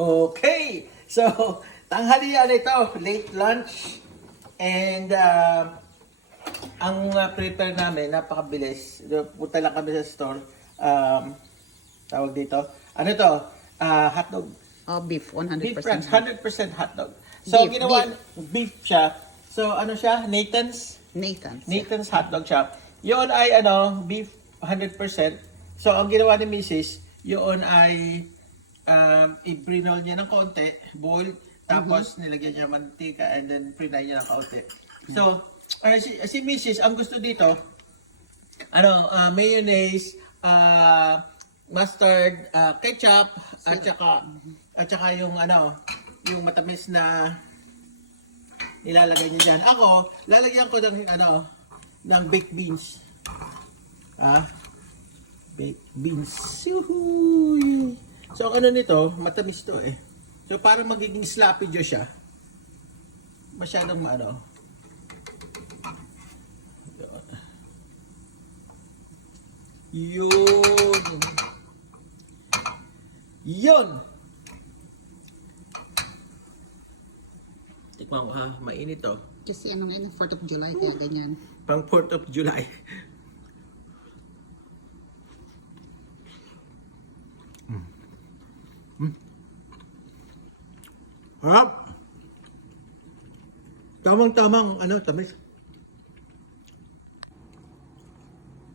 Okay, so tanghalian ito, late lunch. And ang prepare namin, napakabilis. Punta lang kami sa store. Tawag dito. Ano to? Hotdog. Oh, beef, 100%. Beef French, 100% hotdog. So, Beef, ginawa, beef siya. So, ano siya? Nathan's hotdog siya. Yun ay, beef 100%. So, ang ginawa ni Mrs., yun ay i-brinol niya ng kaunti, boiled, tapos nilagyan niya mantika, and then frinay niya ng kaunti. So, si Mrs., ang gusto dito, mayonnaise, mustard, ketchup, at saka yung yung matamis na nilalagay niya diyan. Ako, lalagyan ko ng baked beans. Baked beans. Yuhuy. So, ang nito, matamis to eh. So, para magiging sloppy jo siya, masyadong Yun. Yun. Tikman ko ha, mainit to. Kasi 4th of July, kaya ganyan. Pang 4th of July. Harap. Tamang-tamang, tamis.